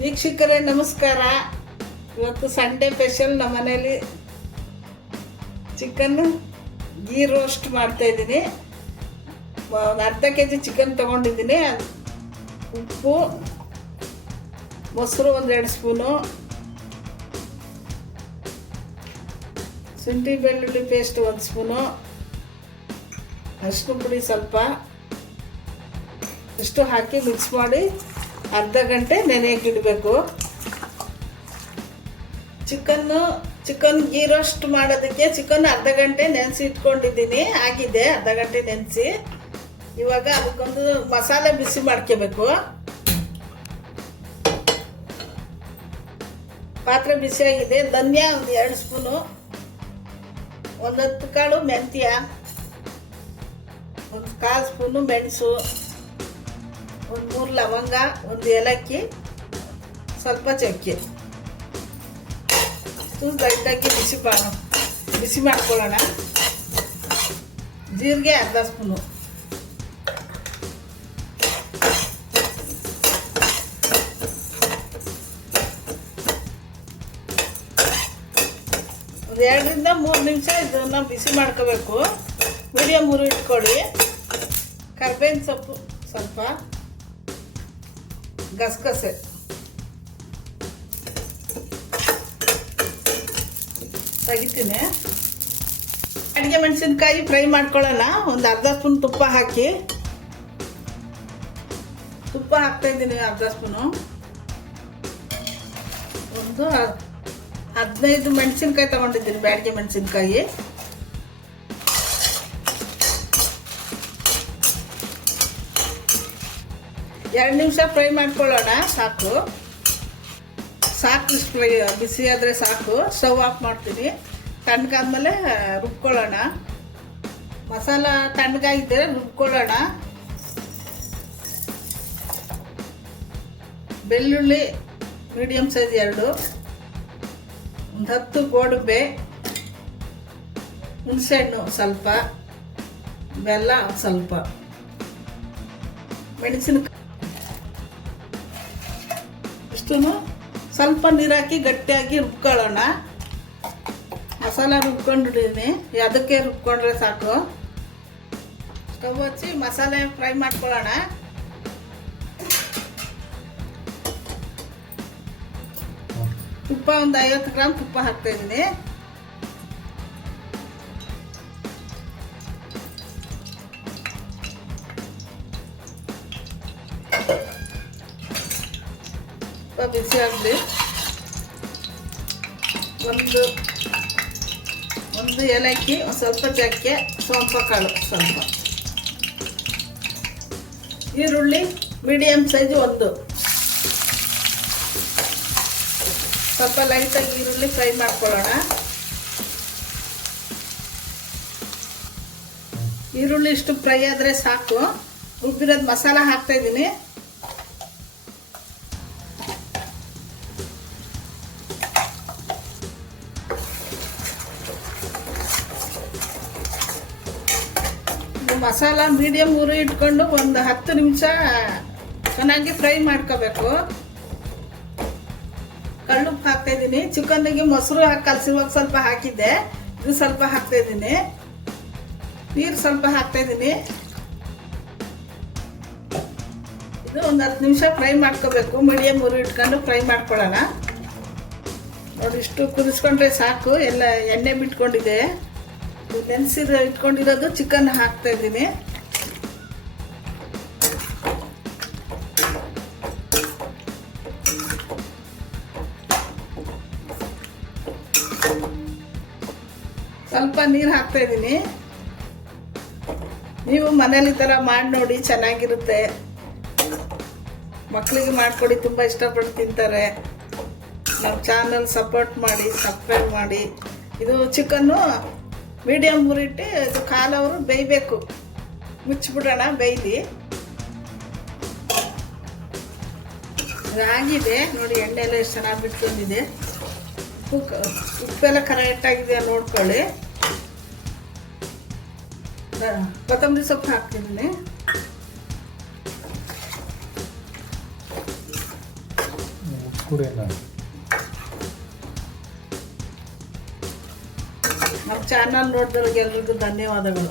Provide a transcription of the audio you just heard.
ವೀಕ್ಷಕರೇ ನಮಸ್ಕಾರ. ಇವತ್ತು ಸಂಡೇ ಸ್ಪೆಷಲ್ ನಮ್ಮ ಮನೇಲಿ ಚಿಕನ್ ಗೀ ರೋಸ್ಟ್ ಮಾಡ್ತಾಯಿದ್ದೀನಿ. ಒಂದು ಅರ್ಧ ಕೆಜಿ ಚಿಕನ್ ತೊಗೊಂಡಿದ್ದೀನಿ. ಉಪ್ಪು, ಮೊಸರು 1-2 ಸ್ಪೂನು, ಶುಂಠಿ ಬೆಳ್ಳುಳ್ಳಿ ಪೇಸ್ಟ್ 1 ಸ್ಪೂನು, ಅರಿಶಿನ ಪುಡಿ ಸ್ವಲ್ಪ ಇಷ್ಟು ಹಾಕಿ ಮಿಕ್ಸ್ ಮಾಡಿ ಅರ್ಧ ಗಂಟೆ ನೆನೆಯಕ್ಕೆ ಇಡಬೇಕು. ಚಿಕನ್ ಗೀ ರೋಸ್ಟ್ ಮಾಡೋದಕ್ಕೆ ಚಿಕನ್ ಅರ್ಧ ಗಂಟೆ ನೆನೆಸಿ ಇಟ್ಕೊಂಡಿದ್ದೀನಿ. ಆಗಿದೆ ಅರ್ಧ ಗಂಟೆ ನೆನೆಸಿ. ಇವಾಗ ಅದಕ್ಕೊಂದು ಮಸಾಲೆ ಬಿಸಿ ಮಾಡ್ಕೋಬೇಕು. ಪಾತ್ರೆ ಬಿಸಿಯಾಗಿದೆ. ಧನಿಯಾ 2 ಸ್ಪೂನು, 10 ಕಾಳು ಮೆಂತ್ಯ, 1/4 ಸ್ಪೂನು ಮೆಣಸು, 3 ಲವಂಗ, 1 ಏಲಕ್ಕಿ, ಸ್ವಲ್ಪ ಚಕ್ಕೆ ಲೈಟಾಗಿ ಬಿಸಿ ಮಾಡ್ಕೊಳ್ಳೋಣ. ಜೀರಿಗೆ 1/2 ಸ್ಪೂನು, ಒಂದು 2ರಿಂದ 3 ನಿಮಿಷ ಇದನ್ನು ಬಿಸಿ ಮಾಡ್ಕೋಬೇಕು. ಮೀಡಿಯಮ್ ಉರಿ ಇಟ್ಕೊಳ್ಳಿ. ಕರ್ಬೇವಿನ ಸೊಪ್ಪು ಸ್ವಲ್ಪ, ಗಸಗಸೆ, ತೆಗಿತೀನಿ. ಅಡುಗೆ ಮೆಣಸಿನ್ಕಾಯಿ ಫ್ರೈ ಮಾಡ್ಕೊಳ್ಳೋಣ. ಒಂದು 1/2 ಸ್ಪೂನ್ ತುಪ್ಪ ಹಾಕಿ, ತುಪ್ಪ ಹಾಕ್ತಾಯಿದ್ದೀನಿ 1/2 ಸ್ಪೂನು. ಒಂದು 15 ಮೆಣಸಿನ್ಕಾಯಿ ತೊಗೊಂಡಿದ್ದೀನಿ, ಬ್ಯಾಡಗೆ ಮೆಣಸಿನ್ಕಾಯಿ. ಎರಡು ನಿಮಿಷ ಫ್ರೈ ಮಾಡ್ಕೊಳ್ಳೋಣ. ಸಾಕು ಇಷ್ಟು ಫ್ರೈ ಬಿಸಿ ಆದರೆ ಸಾಕು. ಸ್ಟವ್ ಆಫ್ ಮಾಡ್ತೀನಿ. ತಣ್ಣಗಾದ್ಮೇಲೆ ರುಬ್ಕೊಳ್ಳೋಣ. ಮಸಾಲ ತಣ್ಣಗಾಗಿದ್ದರೆ ರುಬ್ಕೊಳ್ಳೋಣ. ಬೆಳ್ಳುಳ್ಳಿ ಮೀಡಿಯಮ್ ಸೈಜ್ 2, ಒಂದು 10 ಗೋಡಂಬಿ, ಹುಣಸೆಹಣ್ಣು ಸ್ವಲ್ಪ, ಬೆಲ್ಲ ಸ್ವಲ್ಪ, ಮೆಣಸಿನಕಾಯಿ ಇಷ್ಟು ಸ್ವಲ್ಪ ನೀರು ಹಾಕಿ ಗಟ್ಟಿಯಾಗಿ ರುಬ್ಕೊಳ್ಳೋಣ. ಮಸಾಲ ರುಬ್ಕೊಂಡಿದ್ದೀನಿ. ಅದಕ್ಕೆ ರುಬ್ಕೊಂಡ್ರೆ ಸಾಕು. ಸ್ಟವ್ ಹಚ್ಚಿ ಮಸಾಲೆ ಫ್ರೈ ಮಾಡ್ಕೊಳ್ಳೋಣ. ತುಪ್ಪ ಒಂದು 50 ಗ್ರಾಮ್ ತುಪ್ಪ ಹಾಕ್ತಾಯಿದ್ದೀನಿ. ತುಪ್ಪ ಬಿಸಿ ಆಗಲಿ. ಒಂದು ಏಲಕ್ಕಿ, ಸ್ವಲ್ಪ ಚಕ್ಕೆ, ಸೋಂಪು ಕಾಳು ಸ್ವಲ್ಪ, ಈರುಳ್ಳಿ ಮೀಡಿಯಮ್ ಸೈಜ್ 1, ಸ್ವಲ್ಪ ಲೈಟಾಗಿ ಈರುಳ್ಳಿ ಫ್ರೈ ಮಾಡ್ಕೊಳ್ಳೋಣ. ಈರುಳ್ಳಿ ಇಷ್ಟು ಫ್ರೈ ಆದರೆ ಸಾಕು. ರುಬ್ಬಿರೋದು ಮಸಾಲ ಹಾಕ್ತಾಯಿದ್ದೀನಿ. ಮಸಾಲ ಮೀಡಿಯಮ್ ಉರಿ ಇಟ್ಕೊಂಡು ಒಂದು 10 ನಿಮಿಷ ಚೆನ್ನಾಗಿ ಫ್ರೈ ಮಾಡ್ಕೋಬೇಕು. ಕಳ್ಳುಪ್ಪು ಹಾಕ್ತಾಯಿದ್ದೀನಿ. ಚಿಕನ್ನಿಗೆ ಮೊಸರು ಕಲಸಿರುವಾಗ ಸ್ವಲ್ಪ ಹಾಕಿದ್ದೆ. ಇದು ಸ್ವಲ್ಪ ಹಾಕ್ತಾಯಿದ್ದೀನಿ. ನೀರು ಸ್ವಲ್ಪ ಹಾಕ್ತಾಯಿದ್ದೀನಿ. ಇದು ಒಂದು 10 ನಿಮಿಷ ಫ್ರೈ ಮಾಡ್ಕೋಬೇಕು. ಮೀಡಿಯಮ್ ಉರಿ ಇಟ್ಕೊಂಡು ಫ್ರೈ ಮಾಡ್ಕೊಳ್ಳೋಣ. ನೋಡಿ, ಇಷ್ಟು ಕುದಿಸ್ಕೊಂಡ್ರೆ ಸಾಕು. ಎಲ್ಲ ಎಣ್ಣೆ ಬಿಟ್ಕೊಂಡಿದೆ. ಇಟ್ಕೊಂಡಿರೋದು ಚಿಕನ್ ಹಾಕ್ತಾ ಇದ್ದೀನಿ. ಸ್ವಲ್ಪ ನೀರು ಹಾಕ್ತಾ ಇದ್ದೀನಿ. ನೀವು ಮನೇಲಿ ಈ ಥರ ಮಾಡಿ ನೋಡಿ, ಚೆನ್ನಾಗಿರುತ್ತೆ. ಮಕ್ಕಳಿಗೆ ಮಾಡಿಕೊಡಿ, ತುಂಬ ಇಷ್ಟಪಟ್ಟು ತಿಂತಾರೆ. ನಮ್ಮ ಚಾನಲ್ ಸಪೋರ್ಟ್ ಮಾಡಿ, ಸಬ್ಸ್ಕ್ರೈಬ್ ಮಾಡಿ. ಇದು ಚಿಕನ್ನು ಮೀಡಿಯಮ್ ಉರಿಟ್ಟು ಇದು ಕಾಲವರು ಬೇಯಬೇಕು. ಮುಚ್ಚಿಬಿಡೋಣ, ಬೇಯ್ದು ಆಗಿದೆ. ನೋಡಿ, ಎಣ್ಣೆ ಎಲ್ಲ ಎಷ್ಟು ಚೆನ್ನಾಗಿ ಬಿಟ್ಕೊಂಡಿದೆ. ಉಪ್ಪೆಲ್ಲ ಕರೆಕ್ಟಾಗಿದೆ ನೋಡ್ಕೊಳ್ಳಿ. ಕೊತ್ತಂಬರಿ ಸೊಪ್ಪು ಹಾಕ್ತಿದ್ದೀನಿ. ಕುಡಿಯೋಣ. ನಮ್ಮ ಚಾನಲ್ ನೋಡಿದವ್ರಿಗೆ ಎಲ್ರಿಗೂ ಧನ್ಯವಾದಗಳು.